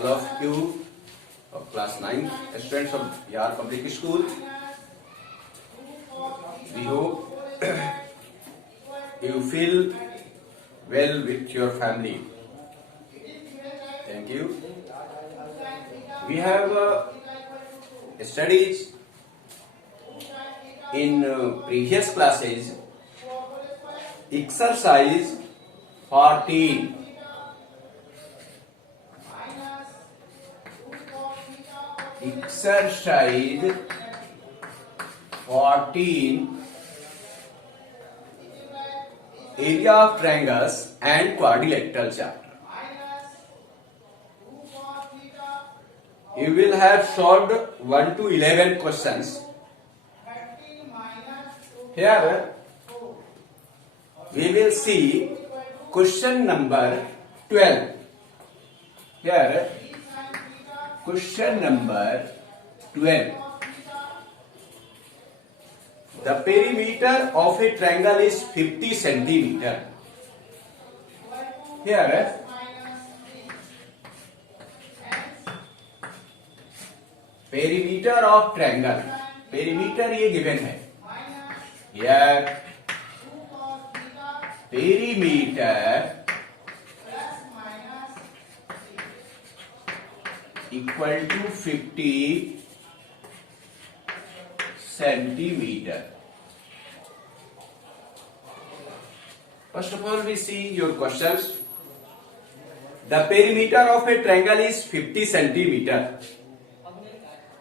all of you of class 9 students of Yar Public School. We hope you feel well with your family. Thank you. We have studies in previous classes exercise 14. Exercise 14, area of triangles and quadrilateral chapter. You will have solved 1 to 11 questions. Here we will see question number 12. Here question number 12. The perimeter of a triangle is 50 centimeter. Here perimeter of triangle, perimeter ये given है. Here perimeter equal to 50 centimeter. First of all, we see your questions. The perimeter of a triangle is 50 centimeter.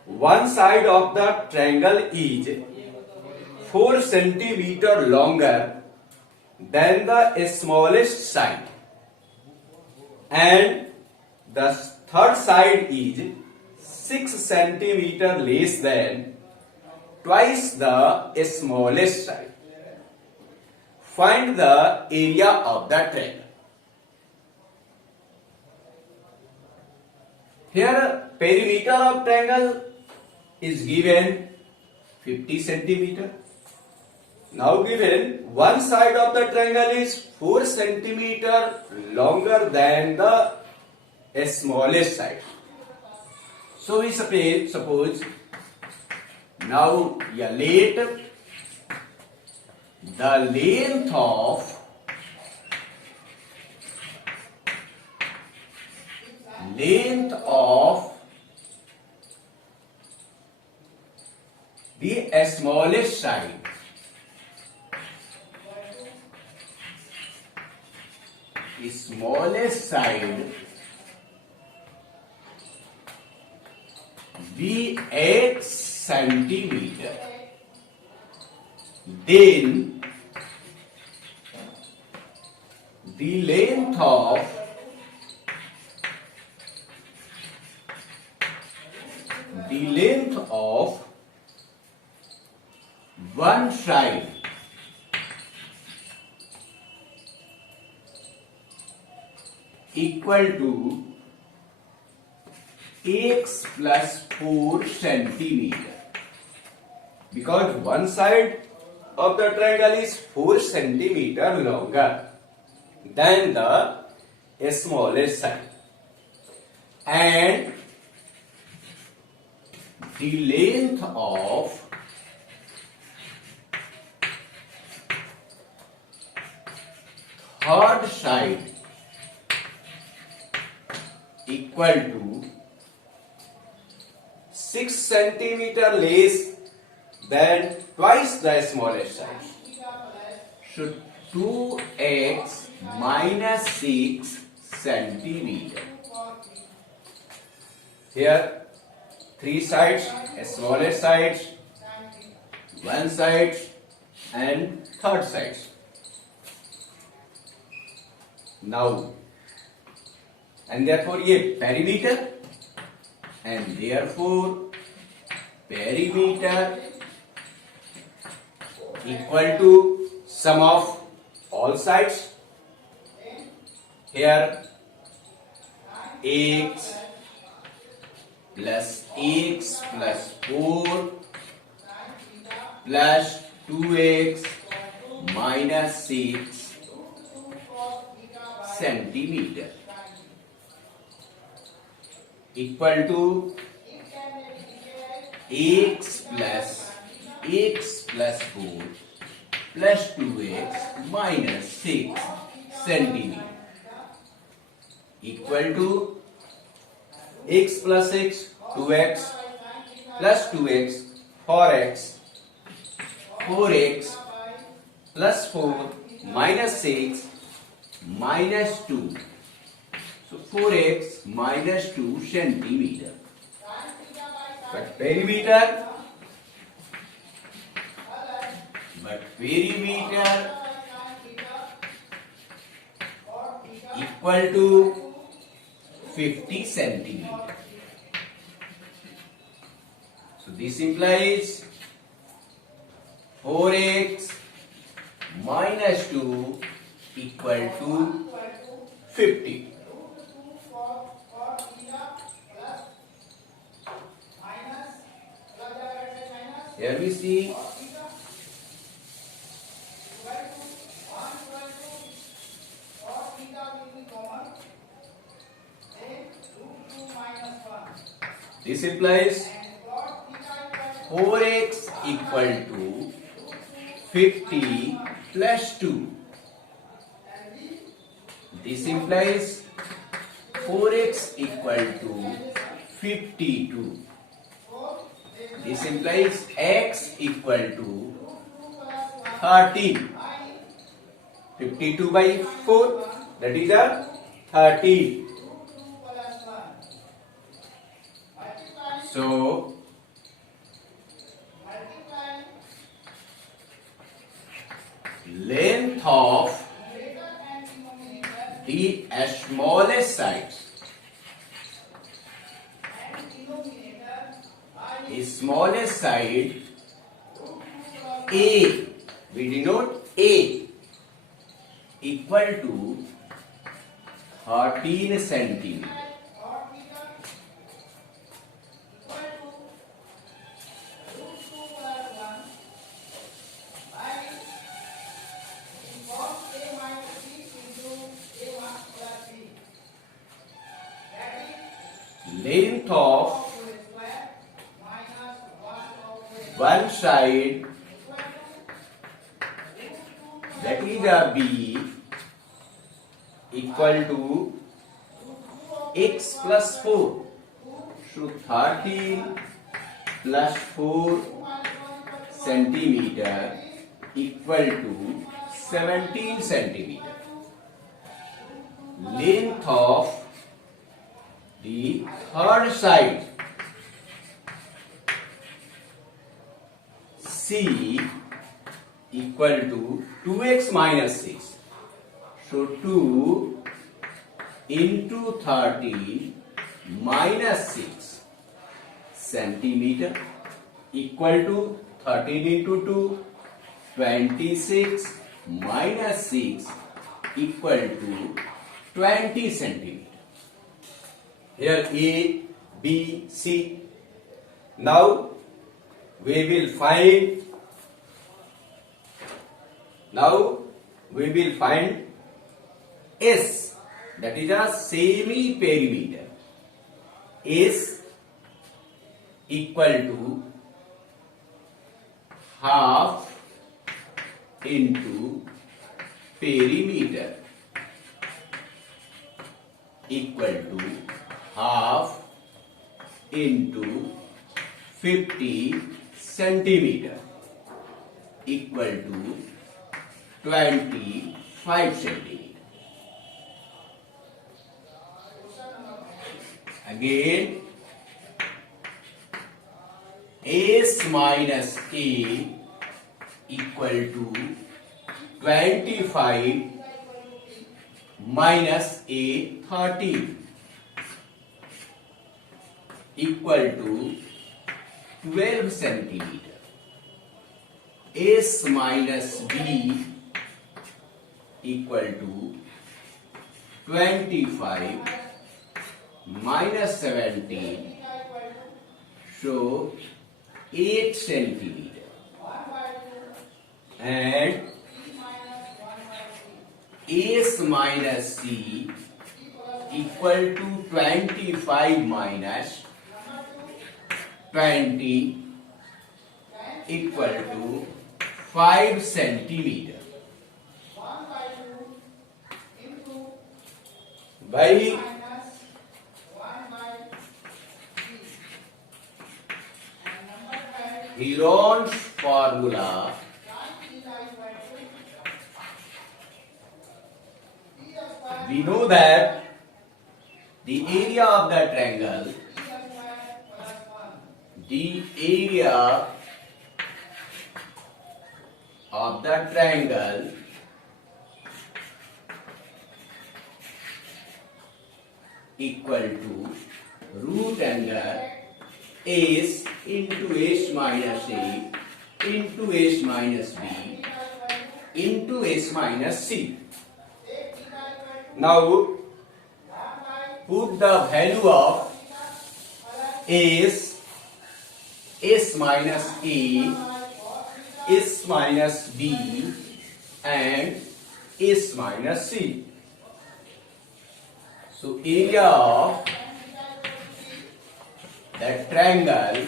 One side of the triangle is 4 centimeter longer than the smallest side, and the third side is 6 centimeter less than twice the smallest side. Find the area of the triangle. Here perimeter of triangle is given 50 centimeter. Now given one side of the triangle is 4 centimeter longer than the smallest side. So we suppose now let the length of the smallest side be 8 centimeter, then the length of one side equal to x plus 4 centimeter, because one side of the triangle is 4 centimeter longer than the smallest side, and the length of third side equal to 6 centimeter less than twice the smallest side. So 2x minus 6 centimeter. Here 3 sides, smallest sides, one side and third sides. Now and therefore ये perimeter, and therefore perimeter equal to sum of all sides. Here x plus 4 plus 2x minus 6 centimeter. equal to x plus 4 plus 2x minus 6 centimeter equal to x plus x 2x plus 2x 4x plus 4 minus 6 minus 2. So 4x minus 2 centimeter. But perimeter equal to 50 centimeter. So this implies 4x minus 2 equal to 50. Here we see this implies 4x equal to 50 plus 2. This implies 4x equal to 52. This implies x equal to 13. 52 by 4, that is a 13. So length of the smallest side A, we denote A, equal to 13 centimeter. Length of one side, that is a B, equal to x plus 4. So 13 plus 4 centimeter equal to 17 centimeter. Length of the third side C equal to 2x minus 6. So 2 into 13 minus 6 centimeter equal to 13 into 2, 26 minus 6 equal to 20 centimeter. Here A, B, C. Now we will find S, that is a semi-perimeter. S equal to half into perimeter equal to half into 50 centimeter equal to 25 centimeter. Again, S minus A equal to 25 minus A 13 equal to 12 centimeter. S minus B equal to 25 minus 17, so 8 centimeter. And S minus C equal to 25 minus 20 equal to 5 centimeter. By Heron's formula, we know that the area of the triangle, the area of the triangle equal to root under S into S minus A into S minus B into S minus C. Now put the value of S, S minus A, S minus B and S minus C. So area of the triangle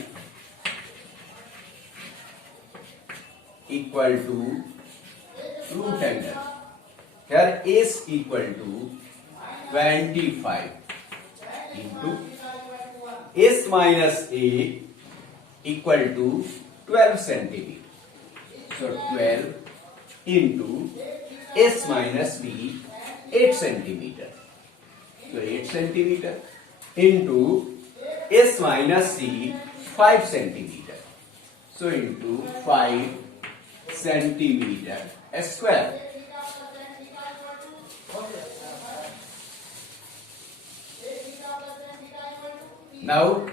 equal to root under. Here S equal to 25 into S minus A equal to 12 centimeter. So 12 into S minus B 8 centimeter. So 8 centimeter into S minus C 5 centimeter. So into 5 centimeter square. Now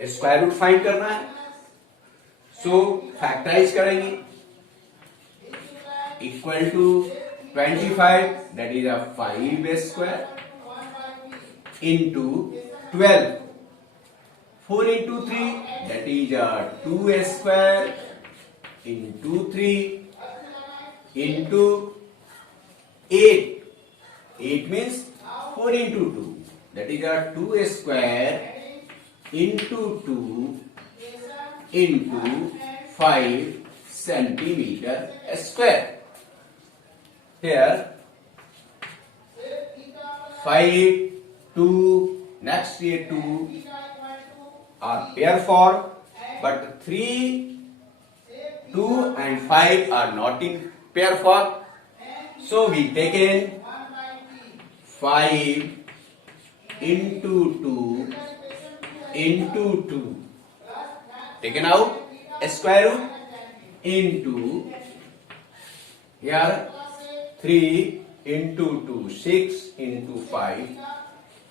square root find करना है, so factorize करेंगे. Equal to 25 that is a 5 square into 12, 4 into 3 that is a 2 square into 3 into 8. 8 means 4 into 2 that is a 2 square into 2 into 5 centimeter square. Here 5 2 next year 2 are pair form, but 3 2 and 5 are not in pair form, so we take in 5 into 2 into 2 taken out square root into here 3 into 2 6 into 5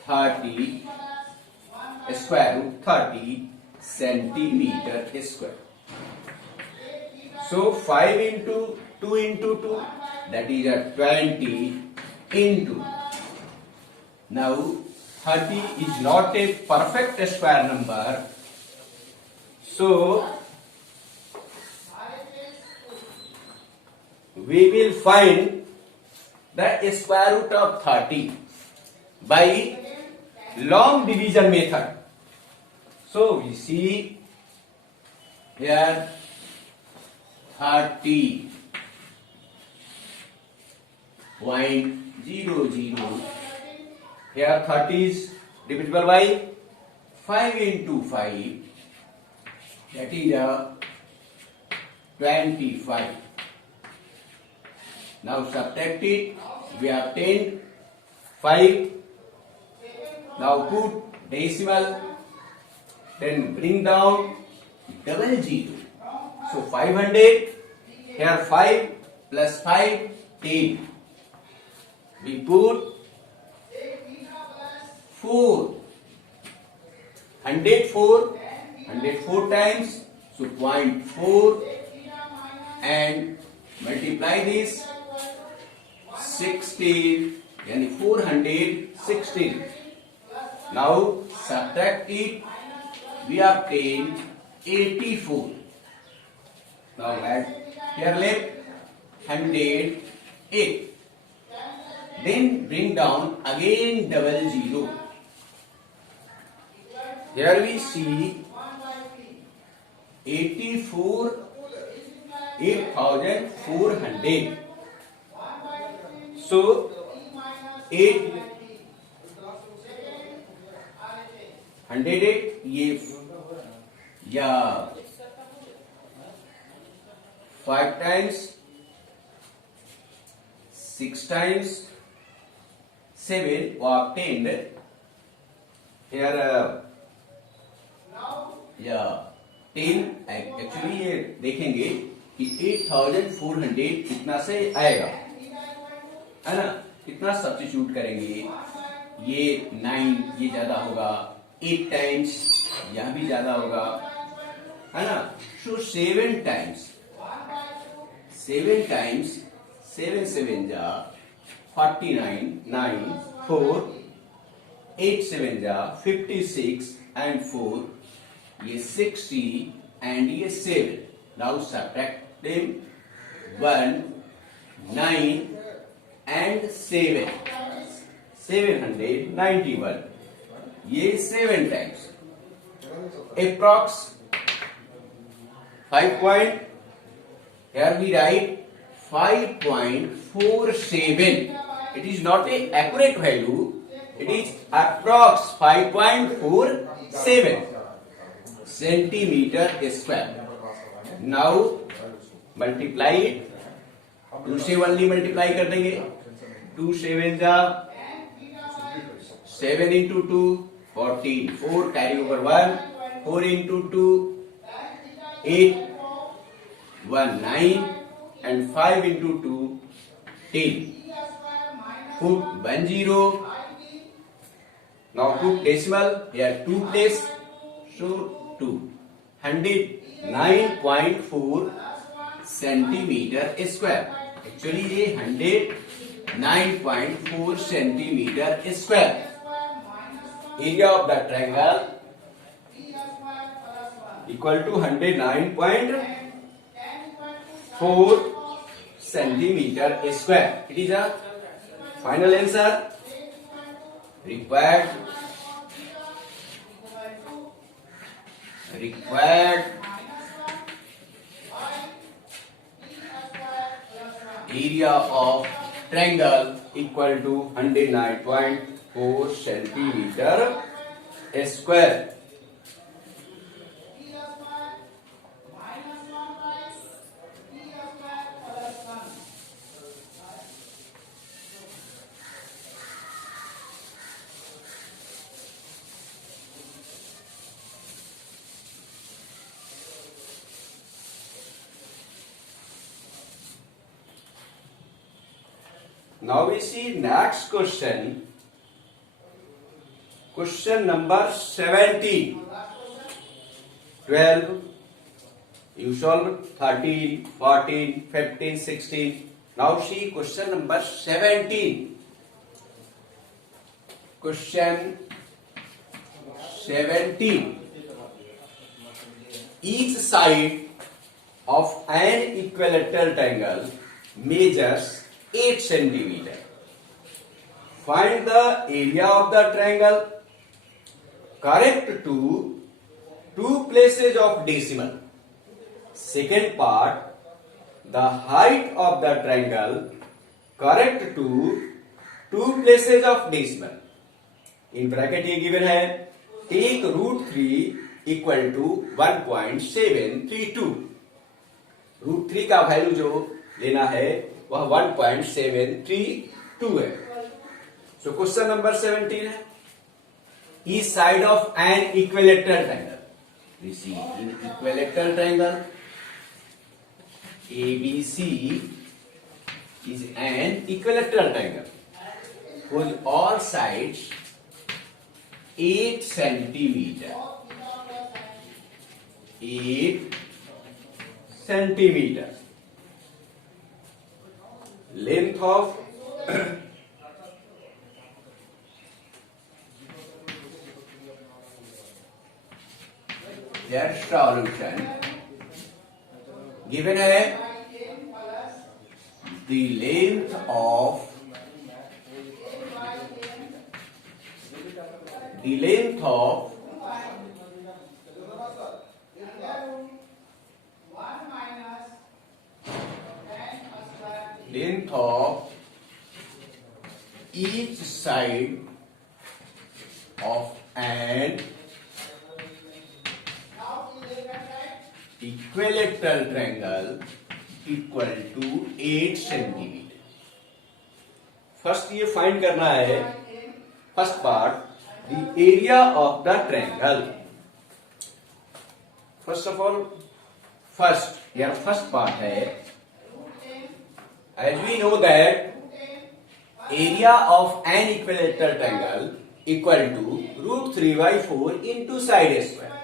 30 square root 30 centimeter square. So 5 into 2 into 2 that is a 20 into. Now 30 is not a perfect square number, so we will find the square root of 30 by long division method. So we see here 30.00. Here 30 is divisible by 5 into 5, that is a 25. Now subtract it, we obtained 5. Now put decimal, then bring down double zero. So 500, here 5 plus 5, 10. We put 4. 104 times, so 0.4 and multiply this 16, yani 416. Now subtract it, we obtain 84. Now add here left 108. Then bring down again double zero. Here we see 8,400. So 808 ये या 5 times 6 times 7 or obtained here या 10 actually ये देखेंगे कि 8,400 कितना से आएगा, है ना। कितना सब्स्टिट्यूट करेंगे, ये 9 ये ज्यादा होगा, 8 टाइम्स यह भी ज्यादा होगा, है ना। सो 7 टाइम्स 7 7 जा 49 9 4 8 7 जा 56 and 4 ये 60 and ये 7. Now subtract them 1 9 and 7 791 ये 7 times approx 5 point here we write 5.47. It is not a accurate value, it is approx 5.47 centimeter square. Now multiply it, 2 से only multiply कर देंगे, 2 7 जा 7 into 2 14, 4 carry over 1, 4 into 2 8 1 9 and 5 into 2 10. Put 1 0. Now put decimal here 2 place, so 2 109.4 centimeter square. Actually ये 109.4 centimeter square. Area of the triangle equal to 109.4 centimeter square. It is a final answer. Required area of triangle equal to 109.4 centimeter square. Now we see next question. Question number 17. 12. You solve 13, 14, 15, 16. Now see question number 17. Question 17. Each side of an equilateral triangle measures 8 centimeter. Find the area of the triangle correct to 2 places of decimal. Second part, the height of the triangle correct to 2 places of decimal. In bracket ये given है, take √3 equal to 1.732. √3 का value जो लेना है वह 1.732 है. So question number 17 है. Each side of an equilateral triangle. We see in equilateral triangle ABC is an equilateral triangle whose all sides 8 centimeter. 8 centimeter. Length of their solution given है the length of the length of each side of an equilateral triangle equal to 8 centimetre. First ये find करना है, first part the area of the triangle. First of all first part है, as we know that area of an equilateral triangle equal to √3/4 into side square.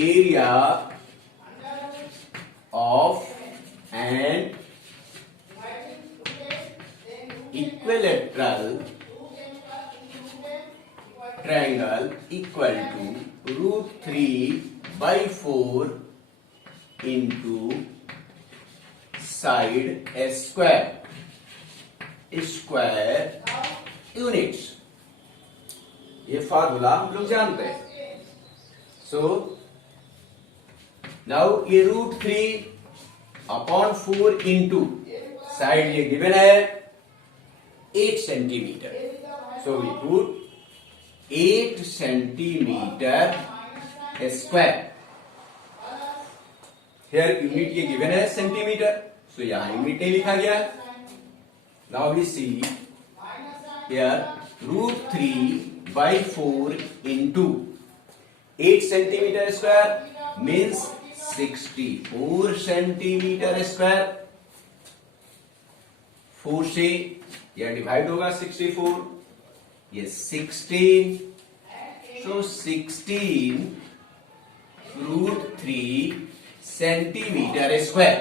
Area of an equilateral triangle equal to √3/4 into side square. Square units, ये formula हम लोग जानते हैं. So now ये √3/4 into side ये given है 8 centimetre. So we put 8 centimetre square. Here unit ये given है सेंटीमीटर, सो यहां यूनिट नहीं लिखा गया है. Now we see here √3/4 into 8 centimeter square means 64 centimeter square. 4 से यह डिवाइड होगा 64, ये 16, so 16 √3 centimeter square.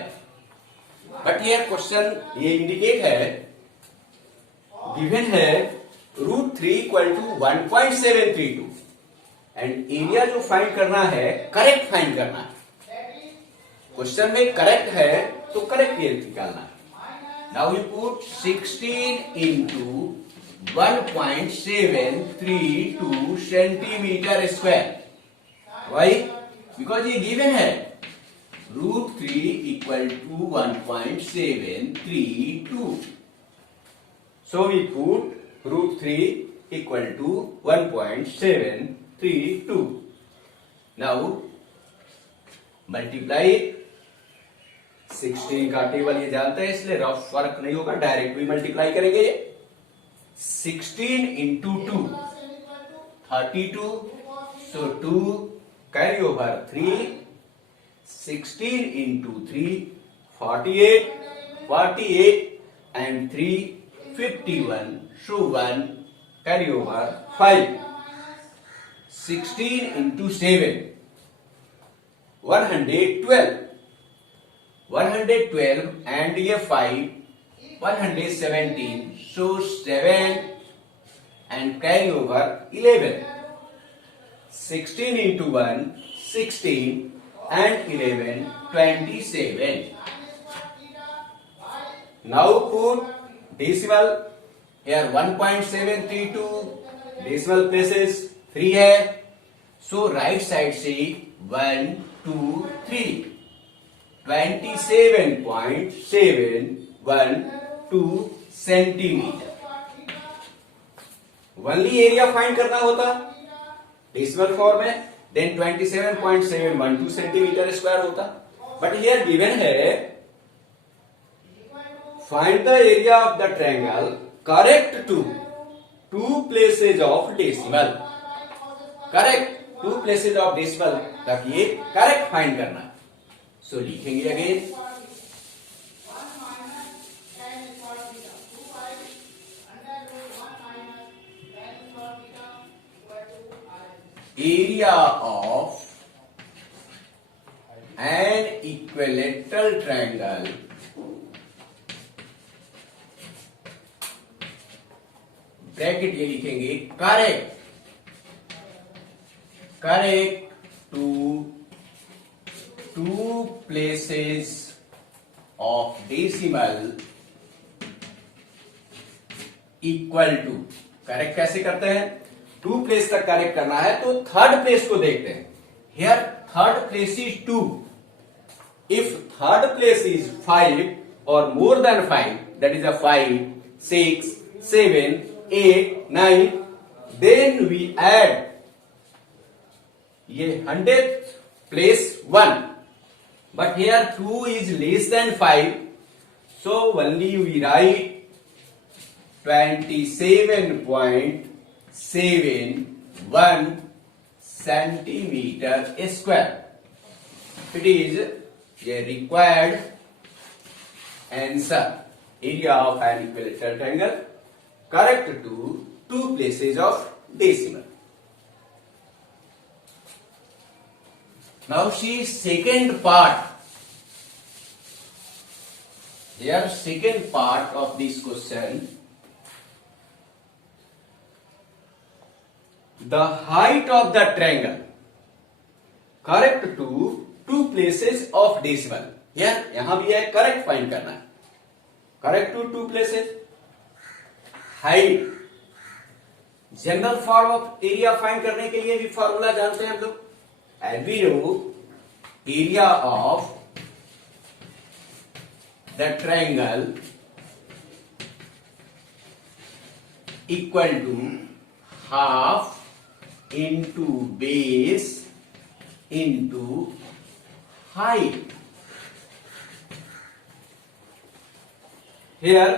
बट ये क्वेश्चन ये इंडिकेट है, गिवन है √3 इक्वल टू 1.732 एंड एरिया जो फाइंड करना है करेक्ट फाइंड करना है. क्वेश्चन में करेक्ट है तो करेक्ट ये निकालना है. Now you put 16 into 1.732 centimetre square. Why? Because ये गिवन है √3 equal to 1.732. So we put √3 equal to 1.732. Now multiply it. 16 का टेबल ये जानते हैं, इसलिए रफ फर्क नहीं होगा, डायरेक्ट भी मल्टीप्लाई करेंगे. 16 into 2 32, so 2 carry over 3. 16 into 3 48 and 3 51, so 1 carry over 5. 16 into 7 112 and ये 5 117, so 7 and carry over 11. 16 into 1 16 and 11 27. Now put decimal here 1.732, decimal places 3 है, so right side से 1 2 3 27.712 सेंटीमीटर. ओनली एरिया फाइंड करना होता decimal form में, then 27.712 centimetre square होता. But here given है find the area of the triangle correct to 2 places of decimal. Correct 2 places of decimal तक ये correct find करना. So लिखेंगे again area of an equilateral triangle bracket ये लिखेंगे correct to 2 places of decimal equal to correct कैसे करते हैं? 2 place तक करेक्ट करना है तो थर्ड प्लेस को देखते हैं. Here third place is 2. If third place is 5 और more than 5, that is a 5, 6, 7, 8, 9, then we add ये 100th place 1, but here 2 is less than 5, so only we write 27.71 centimeter square. It is a required answer. Area of an equilateral triangle correct to 2 places of decimal. Now see second part. Here second part of this question. The height of the triangle correct to 2 places of decimal. Here यहां भी है correct find करना है. Correct to 2 places. Height. General form of area find करने के लिए भी formula जानते हैं हम लोग. As we know, area of the triangle equal to half into base into height. Here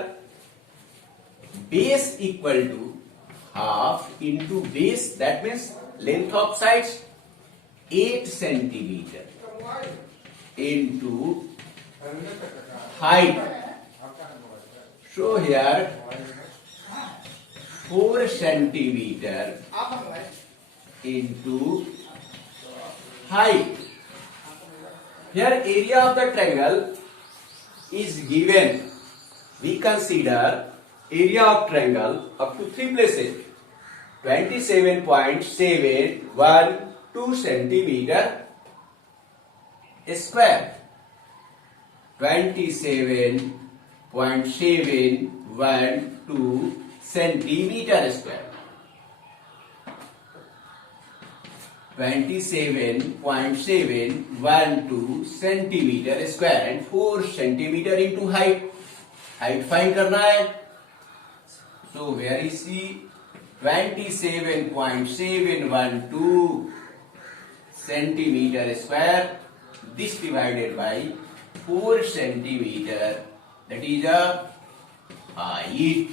base equal to half into base, that means length of sides 8 centimeter into height. So here 4 centimeter into height. Here area of the triangle is given. We consider area of triangle up to 3 places. 27.712 centimeter square. 27.712 centimeter square. 27.712 centimeter square and 4 centimeter into height. Height find करना है. So where is the 27.712 centimeter square? This divided by 4 centimeter, that is a height.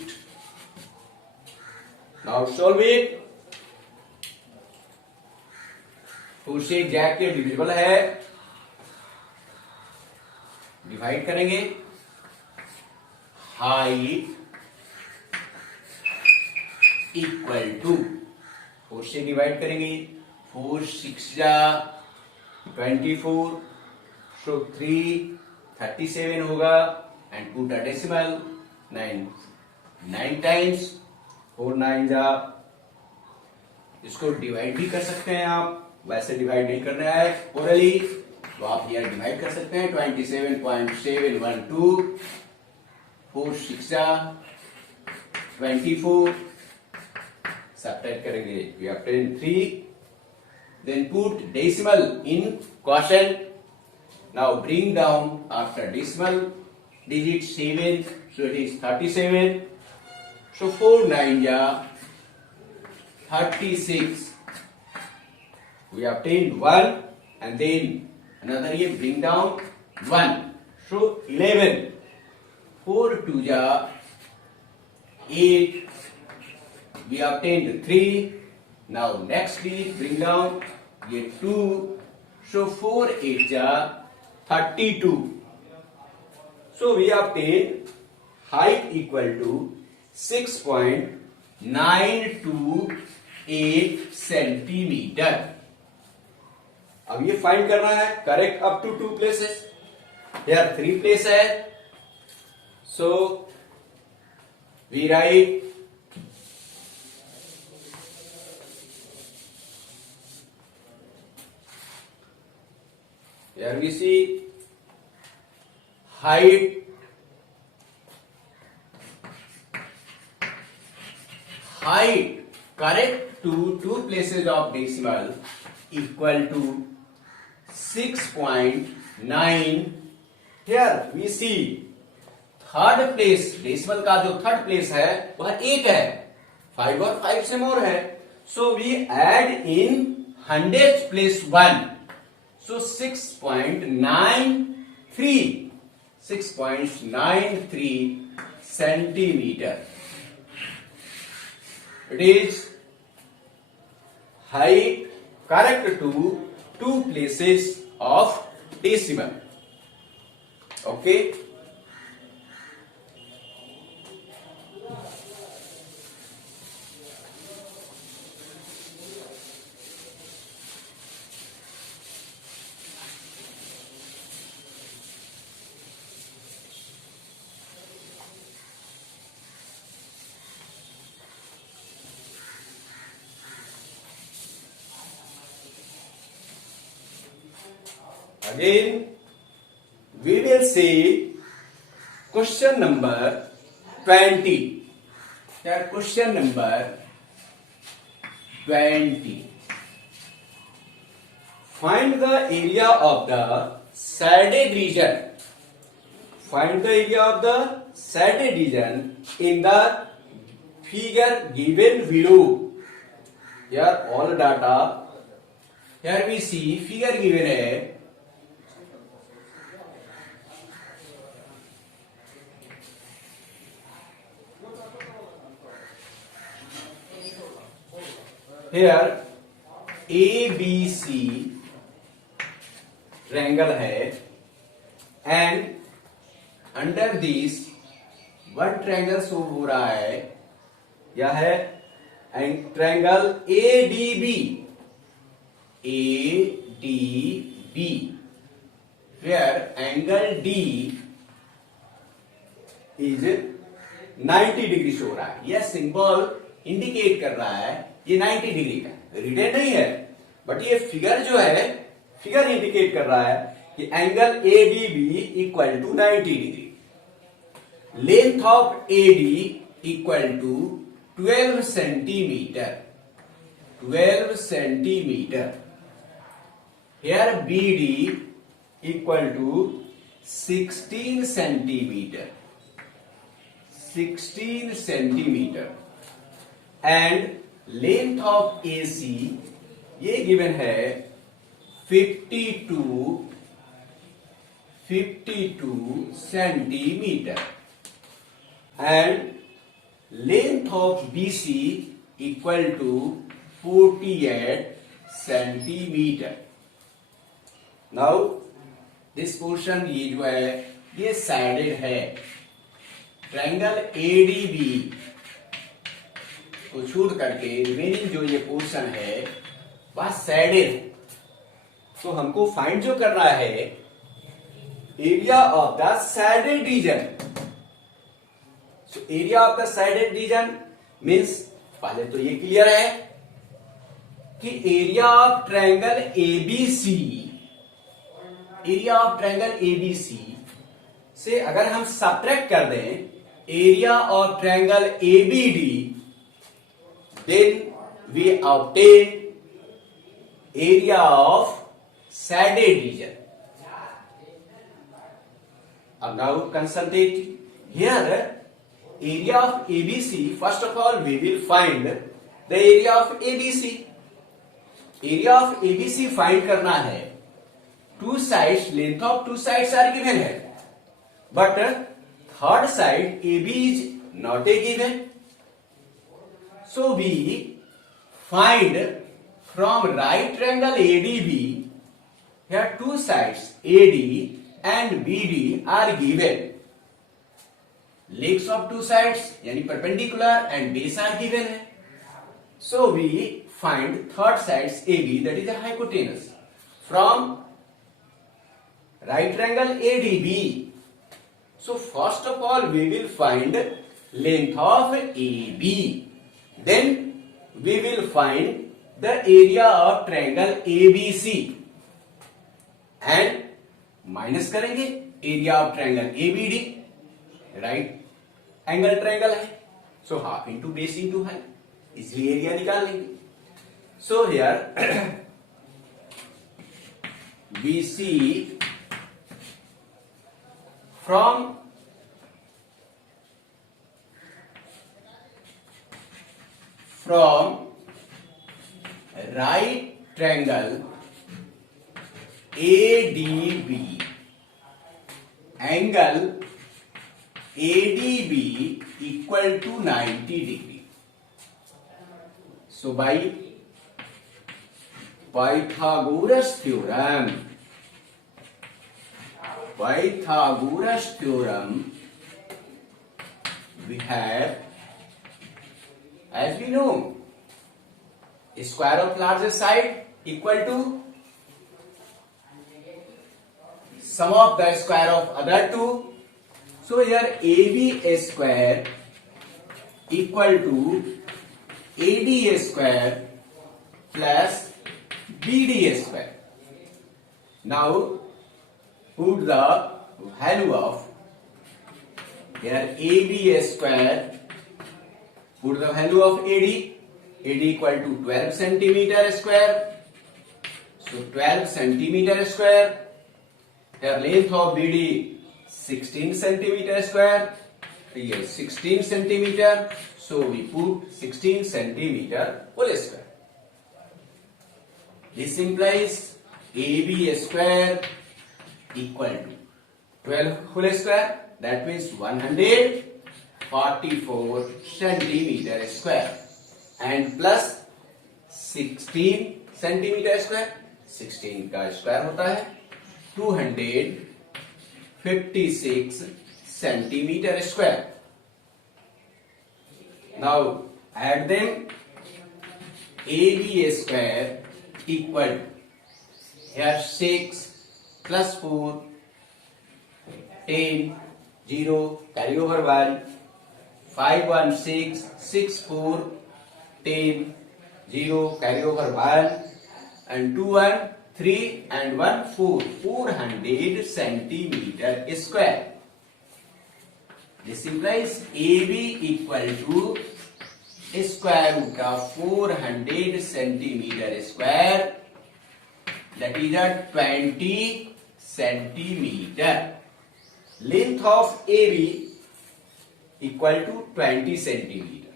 Now solve it. 4 से exactly divisible है. Divide करेंगे. Height equal to 4 से divide करेंगे. 4 6 जा 24, सो 3 37 होगा and put a decimal 9 times. 4 9 जा. इसको डिवाइड भी कर सकते हैं आप. वैसे डिवाइड नहीं करना है ओरली, तो आप यहाँ डिवाइड कर सकते हैं. 27.712 4 6 जा 24. सब्ट्रैक्ट करेंगे. We obtain 3. Then put decimal in quotient. Now bring down after decimal digit 7. So it is 37. So 4 9 ja 36. We obtained 1 and then another year bring down 1. So 11. 4 2 ja 8. We obtained 3. Now next digit bring down ये 2. So 4 8 ja 32. So we obtain height equal to 6.928 centimeter. अब ये find करना है correct up to 2 places. Here 3 place है. So we write here we see height height correct to two places of decimal equal to 6.9. Here we see third place, decimal का जो third place है वह एक है, 5 और 5 से मोर है, so we add in 100th place 1, so 6.93 centimetre. It is height correct to two places of decimal. Okay. Again, we will see question number 20. Here, question number 20. Find the area of the shaded region. Find the area of the shaded region in the figure given below. Here, all data. Here we see figure given है. Here ABC triangle है and under this one triangle show हो रहा है, यह है triangle ADB. where angle D is 90 degree show हो रहा है. यह सिंबल इंडिकेट कर रहा है ये 90 डिग्री का, रिटेन नहीं है, बट ये फिगर जो है फिगर इंडिकेट कर रहा है कि angle ADB equal to 90 degree. Length of AD equal to 12 centimetre. 12 centimetre. Here BD equal to 16 centimetre. 16 centimetre. And length of AC ये गिवन है 52 centimetre. And length of BC equal to 48 centimetre. Now this portion ये जो है ये sided है. Triangle ADB को छोड़ करके रिमेनिंग जो ये पोर्शन है वह साइडेड. तो हमको फाइंड जो करना है area of the shaded region. So area of the shaded region means पहले तो ये क्लियर है कि area of triangle ABC, area of triangle ABC से अगर हम सब्ट्रैक्ट कर दें area of triangle ABD, then we obtain area of shaded region. Now concentrate here. Area of ABC. First of all, we will find the area of ABC. Area of ABC find करना है. Two sides, length of two sides are given है, but third side AB is not a given. So we find from right triangle ADB, here two sides AD and BD are given. Legs of two sides यानी perpendicular and base are given है. So we find third sides AB, that is a hypotenuse, from right triangle ADB. So first of all we will find length of AB. Then we will find the area of triangle ABC and minus करेंगे area of triangle ABD. Right angle triangle है, so half into base into height. इसलिए area निकाल लेंगे. So here we see from right triangle ADB, angle ADB equal to 90 degree. So by Pythagoras theorem, we have, as we know, square of largest side equal to sum of the square of other two. So here AB square equal to AD square plus BD square. Now put the value of here AB square, put the value of AD equal to 12 centimeter square. So 12 centimeter square. Here length of BD 16 centimeter square. Here 16 centimeter. So we put 16 centimeter whole square. This implies AB square equal to 12 whole square. That means 144 centimeter square. And plus 16 centimeter square, 16 का square होता है 256 centimeter square. Now add them. AB square equal here 6 plus 4 10 0 carry over 1 5 1 6 6 4 10 0 carry over 1 and 2 1 3 and 1 4 400 centimeter square. This implies AB equal to square root of 400 centimeter square, that is at 20 centimeter. Length of AB equal to 20 centimeter.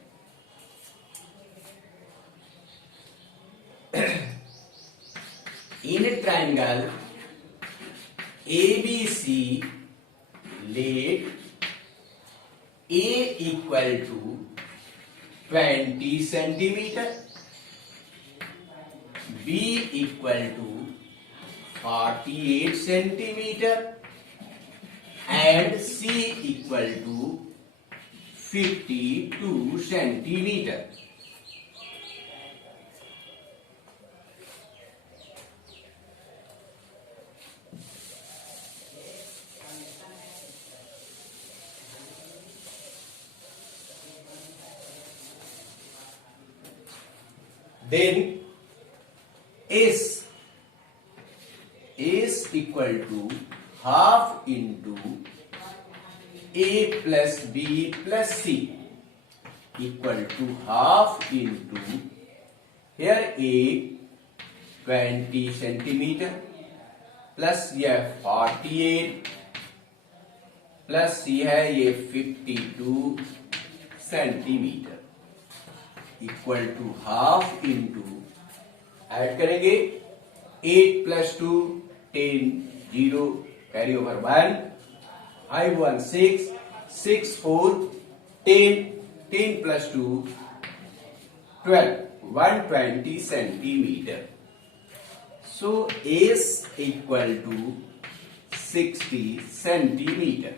In a triangle ABC, let A equal to 20 centimeter, B equal to 48 centimeter and C equal to 52 centimeter. Then S equal to half into A plus B plus C equal to half into here A 20 centimeter plus ये 48 plus C है ये 52 centimeter equal to half into add करेंगे 8 plus 2 10 0 carry over 1 5 1 6 6 4 10 10 plus 2 12 120 centimeter. So S equal to 60 centimeter.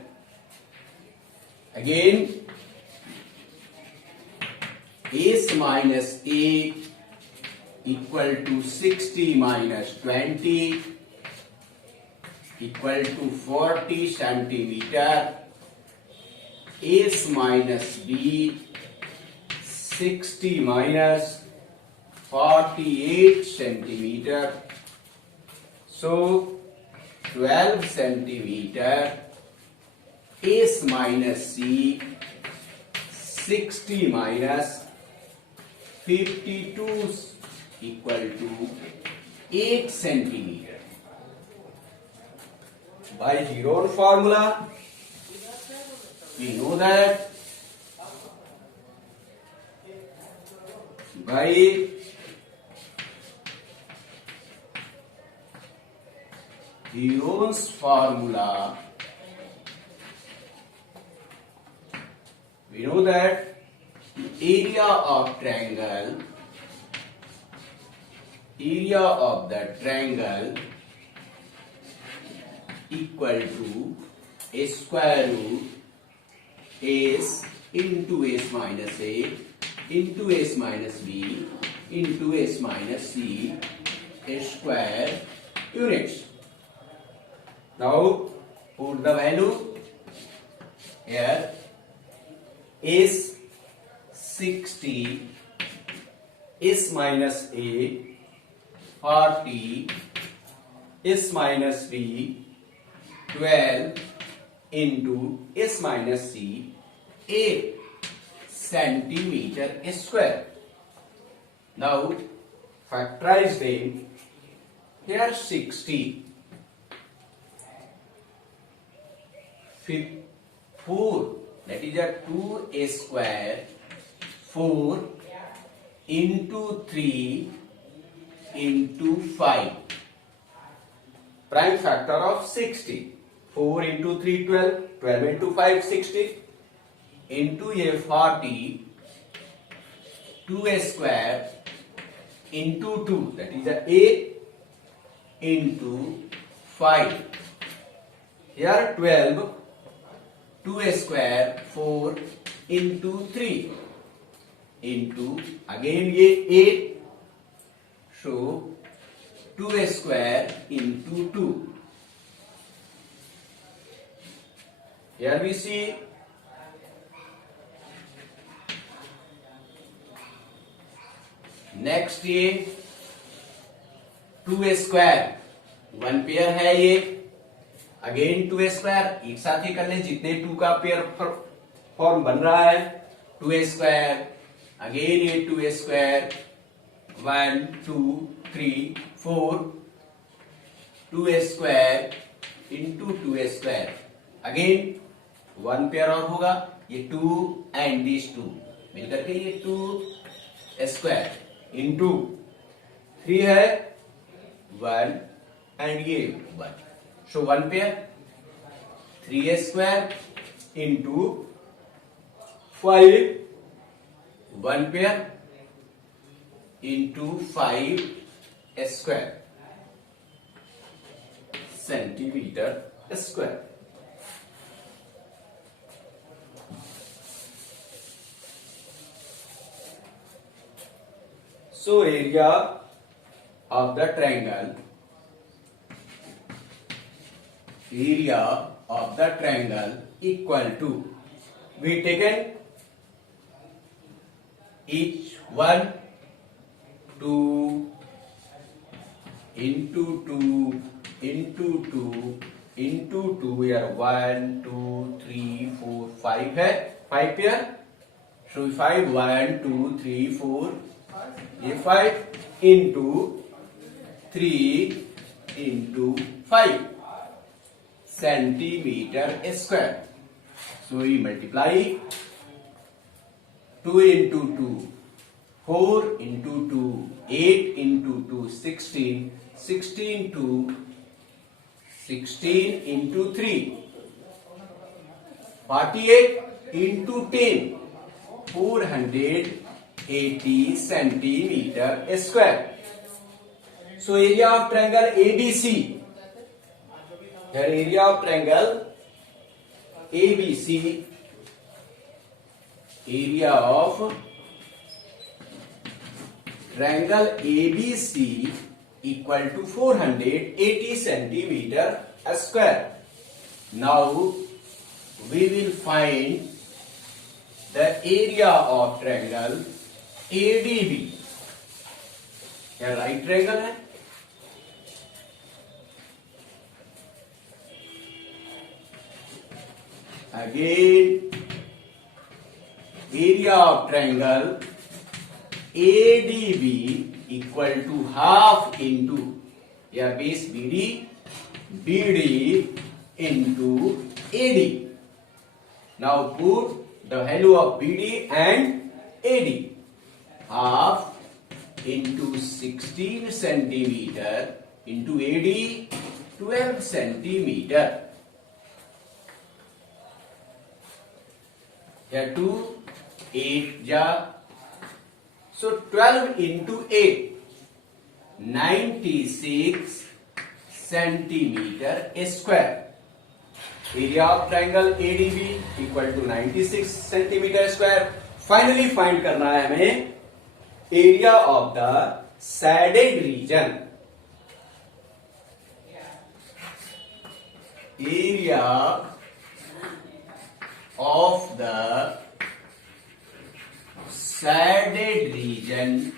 Again S minus A equal to 60 minus 20 equal to 40 centimeter. S minus B 60 minus 48 centimeter. So 12 centimeter. S minus C 60 minus 52 equal to 8 centimeter. By Heron formula, we know that by Heron's formula, we know that area of the triangle equal to a square root s into s minus a into s minus b into s minus c square units. Now put the value here. S 60, s minus a 40, s minus b 12 into s minus c 8 centimeter square. Now factorize them. Here 60, 4, that is a 2a square, 4 into 3 into 5. Prime factor of 60. 4 into 3 12, 12 into 5 60, into a 40, 2a square into 2, that is a 8 into 5. Here 12, 2a square 4 into 3 into again ये 8, so 2a square into 2. Here we see next ये 2a square 1 pair है ये, again 2a square एक साथ ही कर ले, जितने 2 का पेयर फॉर्म बन रहा है 2a स्क्वायर, अगेन ये 2a square 1 2 3 4, 2a square into 2a square, again 1 pair और होगा, ये 2 एंड दिस 2 मिलकर के ये 2 स्क्वायर इंटू 3 है 1 एंड ये 1, so 1 pair 3a square into 5, 1 pair into 5 square centimeter square. So area of the triangle equal to, we taken each 1 2 into 2 into 2 into 2, here 1 2 3 4 5 है, 5 pair, so 5 1 2 3 4, ये 5 into 3 into 5 centimeter square. So we multiply 2 into 2, 4 into 2, 8 into 2, 16, 16 to 16 into 3, 48 into 10, 480 centimeter square. So area of triangle ABC, the area of triangle ABC, area of triangle ABC equal to 480 centimeter square. Now we will find the area of triangle ADB. क्या right triangle है? Again, area of triangle ADB equal to half into, या base BD into AD. Now put the value of BD and AD. Half into 16 centimeter into AD 12 centimeter. Here 2 8 ja. So 12 into 8 96 centimeter square. Area of triangle ADB equal to 96 centimeter square. Finally find करना है हमें area of the shaded region. Area of the shaded region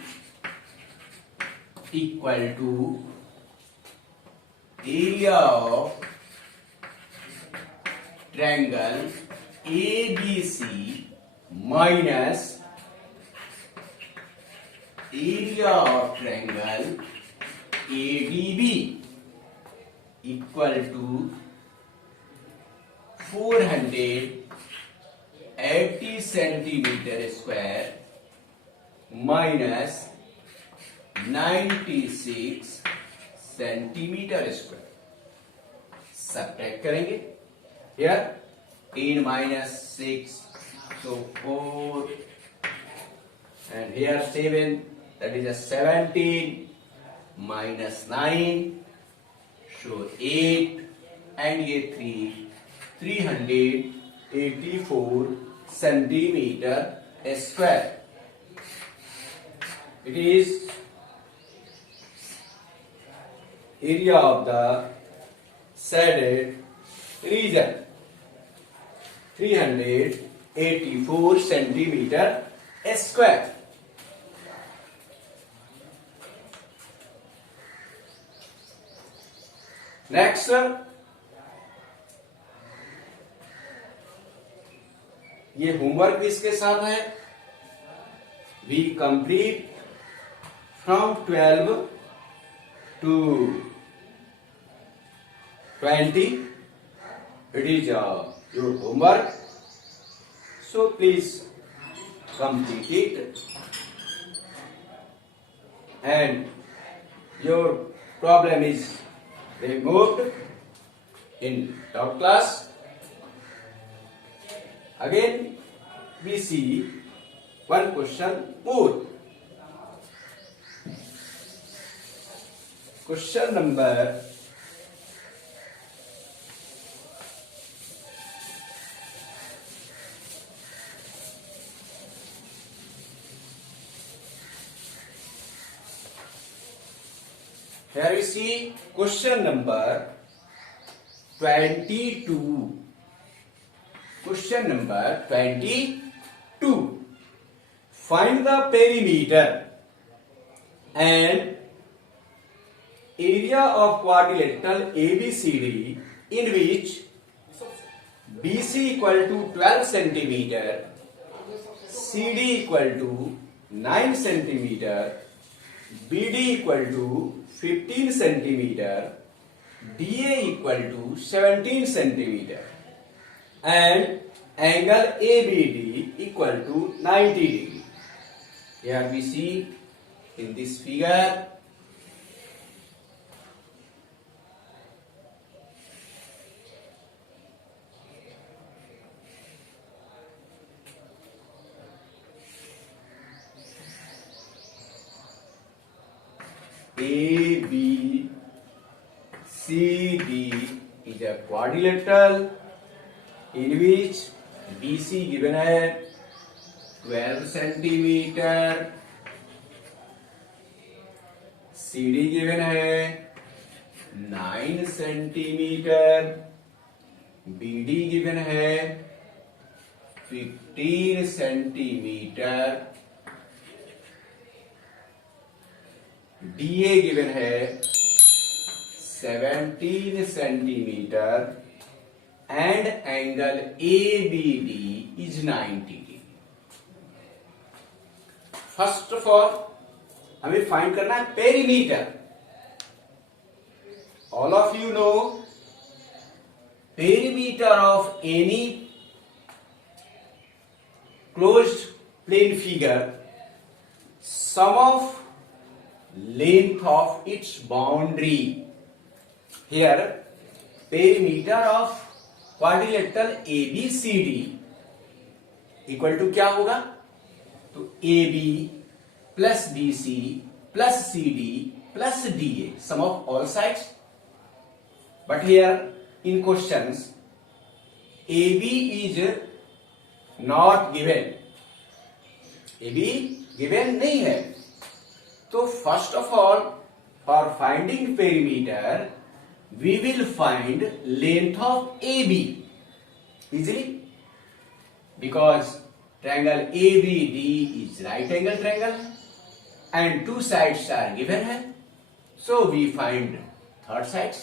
equal to area of triangle ABC minus area of triangle ADB equal to 480 centimeter square minus 96 centimeter square. Subtract करेंगे. Here 10 minus 6, so 4, and here 7, that is a 17 minus 9, so 8, and ये 384 centimeter square. It is area of the shaded region. 384 centimeter square. Next, ये homework किसके साथ है? We complete from 12 to 20. It is your homework, so please complete it, and your problem is removed in top class. Again we see one question more. Question number here you see question number 22. Question number 22. Find the perimeter and area of quadrilateral ABCD in which BC equal to 12 centimeter, CD equal to 9 centimeter, BD equal to 15 centimeter, DA equal to 17 centimeter, and angle ABD equal to 90 degree. Here we see in this figure ABCD is a quadrilateral in which BC given है 12 centimeter, CD given है 9 centimeter, BD given है 15 centimeter, DA given है 17 centimeter, and angle ABD is 90 degree. First of all हमें find करना है perimeter. All of you know perimeter of any closed plane figure, sum of length of its boundary. Here perimeter of quadrilateral ABCD equal to क्या होगा? तो AB plus BC plus CD plus DA, sum of all sides. But here in questions AB is not given. AB given नहीं है. तो first of all for finding perimeter we will find length of AB easily because triangle ABD is right angle triangle and two sides are given है. So we find third sides.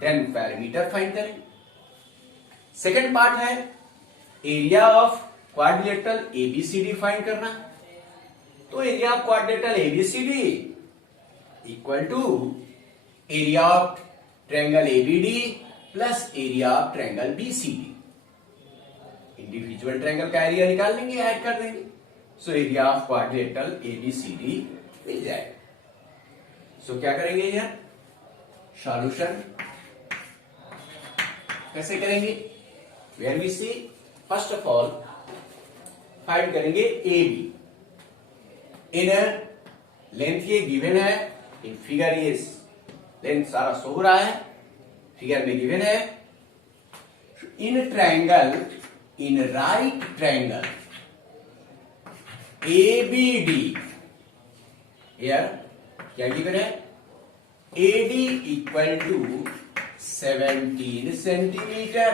Then parameter find करें. Second part है area of quadrilateral ABCD find करना. तो area of quadrilateral ABCD equal to area of triangle ABD plus area of triangle BCD. Individual triangle का area निकाल लेंगे, add कर देंगे. So area of quadrilateral ABCD मिल जाएगा. सो क्या करेंगे यार, सॉल्यूशन कैसे करेंगे? Where we see first of all find करेंगे ए बी. इन लेंथ ये गिवन है, इन फिगर ये लेंथ सारा शो हो रहा है, फिगर में गिवन है. In triangle, in right triangle ABD, here क्या गिवन है? AD equal to 17 centimeter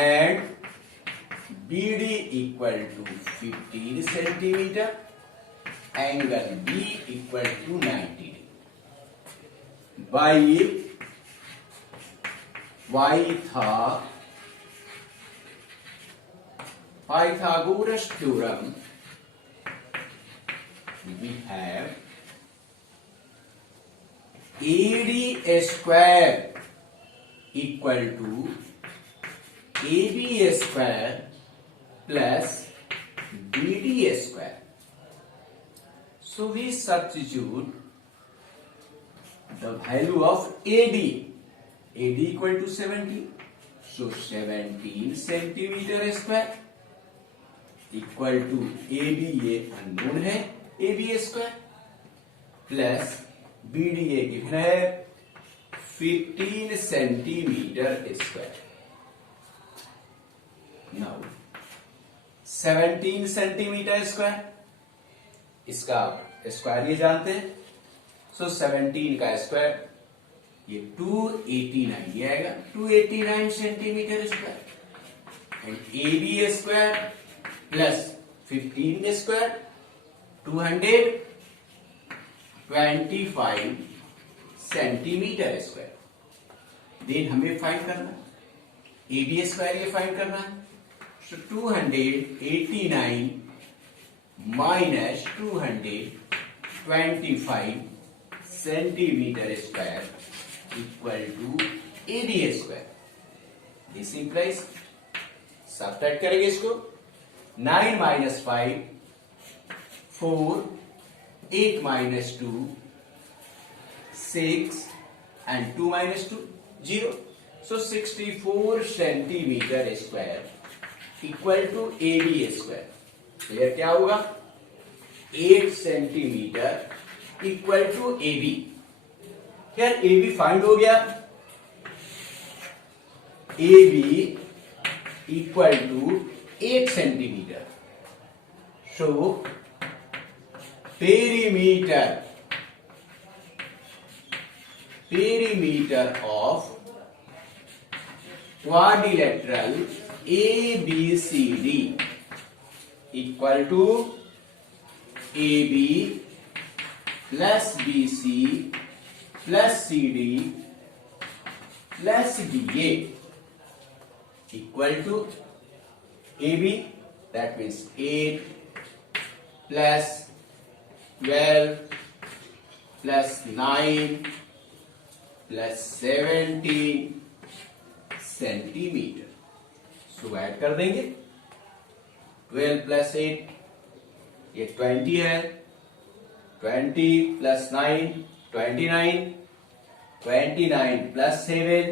and BD equal to 15 centimeter, angle B equal to 90 by Pythagoras theorem we have AD square equal to AB square plus BD square. So we substitute the value of AD. AD equal to 17. So 17 centimeter square equal to AB ये unknown है, AB square plus BD ये given है 15 centimetre square. Now 17 centimetre square, इसका square ये जानते हैं. सो 17 का square ये 289 ये आएगा, 289 centimetre square. And AB square plus 15 square 225 centimetre square. Then हमें फाइंड करना एबी स्क्वायर, ये फाइंड करना है. So 289 minus 225 centimetre square equal to AB square. This implies, subtract करेंगे इसको. 9 minus 5 4, 8 minus 2 6 and 2 minus 2 0. So 64 centimeter square equal to AB square. तो यह क्या होगा? 8 centimeter equal to AB. Here AB find हो गया. AB equal to 8 centimeter. So perimeter of quadrilateral ABCD equal to AB plus BC plus CD plus DA equal to AB, that means 8 plus 12 plus 9 plus 17 centimetre. So add कर देंगे. 12 plus 8 ये 20 है. 20 plus 9 29. 29 plus 7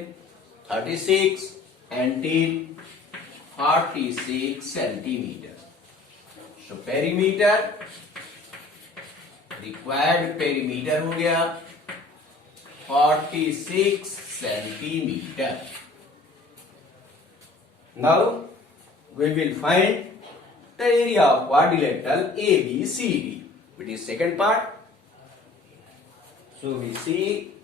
36 and 10 46 centimetre. So perimeter, required perimeter हो गया 46 centimetre. Now we will find the area of quadrilateral ABCD, which is second part. So we see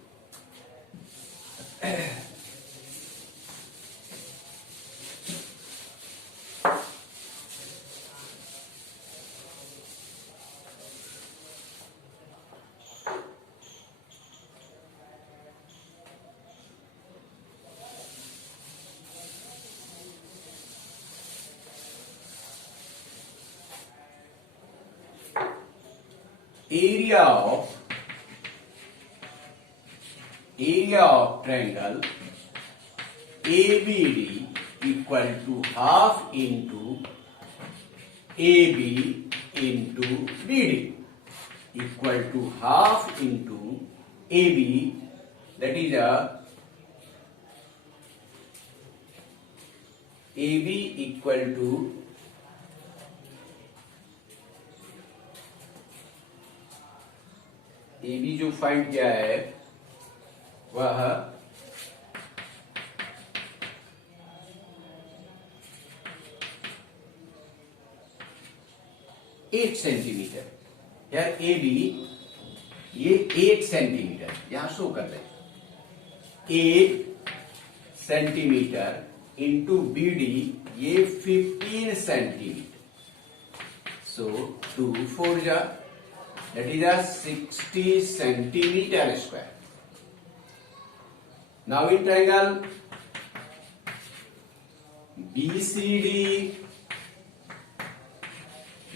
area of triangle ABD equal to half into AB into BD equal to half into AB, that is AB equal to AB जो find किया है वह 8 centimetre. यार AB ये 8 centimetre यहां show कर रहे हैं. 8 सेंटीमीटर इंटू BD ये 15 सेंटीमीटर. सो 2 4 जा, that is a 60 centimeter square. Now in triangle BCD,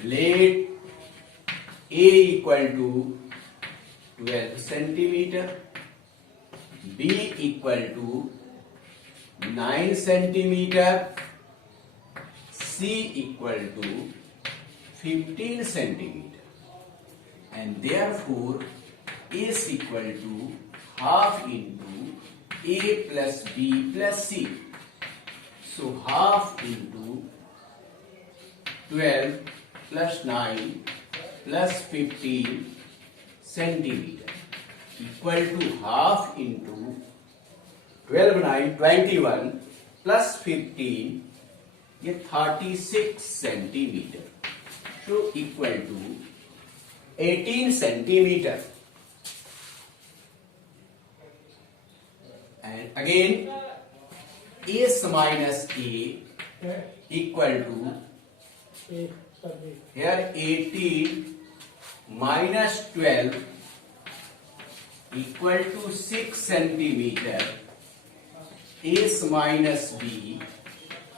let A equal to 12 centimeter, B equal to 9 centimeter, C equal to 15 centimeter. And therefore A is equal to half into A plus B plus C. So half into 12 plus 9 plus 15 centimeter equal to half into 12 9 21 plus 15 ये 36 centimeter. So equal to 18 centimeter. And again S minus A equal to here 18 minus 12 equal to 6 centimeter. S minus B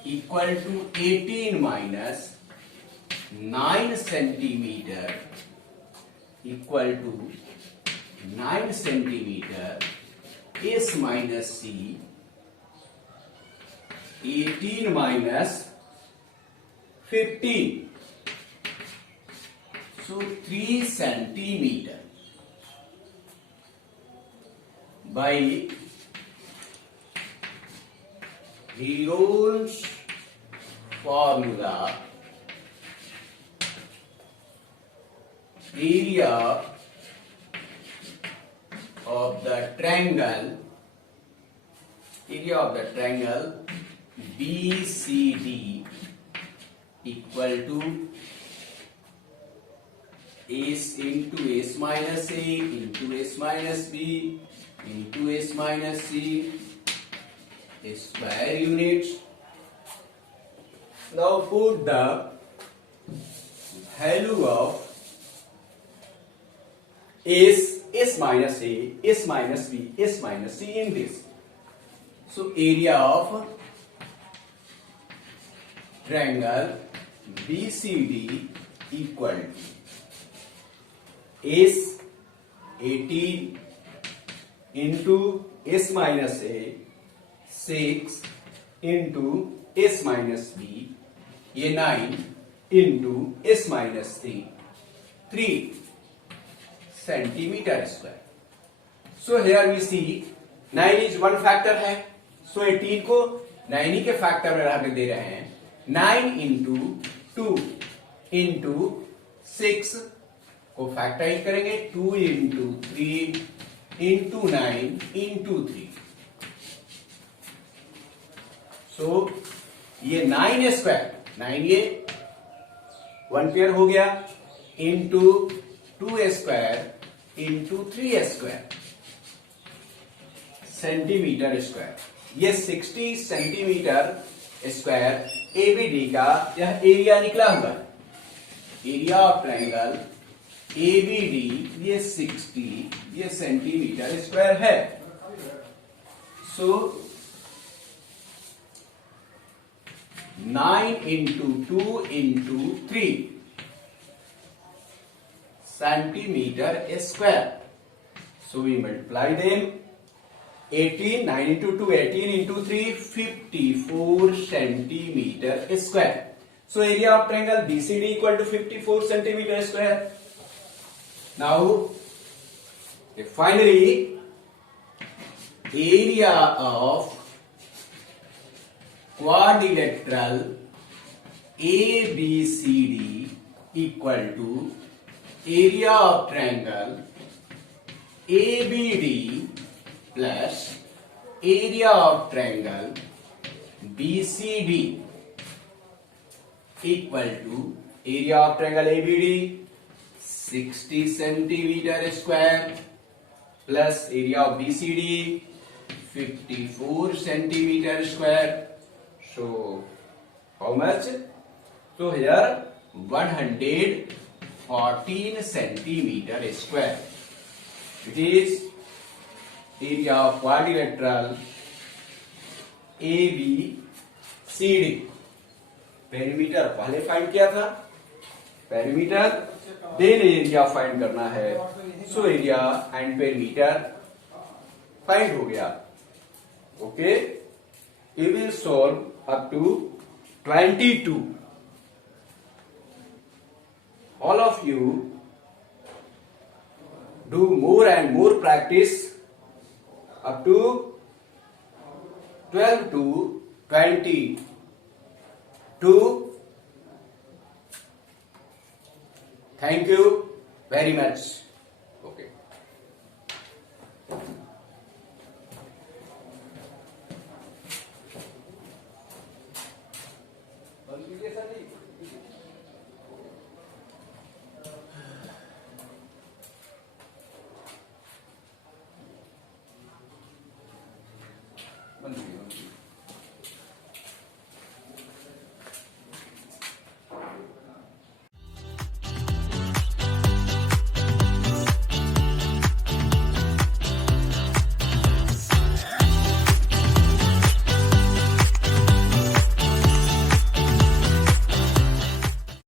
equal to 18 minus 9 centimeter equal to 9 centimeter. S minus C 18 minus 15, so 3 centimeter. By Heron's formula, area of the triangle BCD equal to S into S minus A into S minus B into S minus C square units. Now put the value of S minus A, S minus B, S minus C in this. So area of triangle BCD equal to S 18 into S minus A 6 into S minus B, ये 9 into S minus 3 centimeter square. So here we see 9 is one factor है, so 18 को 9 ही के factor में रहने दे रहे हैं. 9 into 2 into 6 को factorise करेंगे. 2 into 3 into 9 into 3. So ये 9 स्क्वायर, 9 ये 1 पेयर हो गया into 2 square into 3 square centimetre square. ये 60 सेंटीमीटर स्क्वायर एबीडी का यह एरिया निकला हुआ है. एरिया ऑफ ट्रायंगल एबीडी ये 60 ये सेंटीमीटर स्क्वायर है. सो 9 into 2 into 3 centimeter square. So we multiply them. 18, 9 into 2, 18 into 3, 54 centimeter square. So area of triangle BCD equal to 54 centimeter square. Now, finally, area of quadrilateral ABCD equal to area of triangle ABD plus area of triangle BCD equal to area of triangle ABD 60 centimeter square plus area of BCD 54 centimeter square. So how much? So here 114 centimeter square. It is area of quadrilateral ABCD. Perimeter पहले find किया था, perimeter then area find करना है. So area and perimeter find हो गया. Okay, we will solve up to 22. All of you do more and more practice up to 12 to 22. Thank you very much.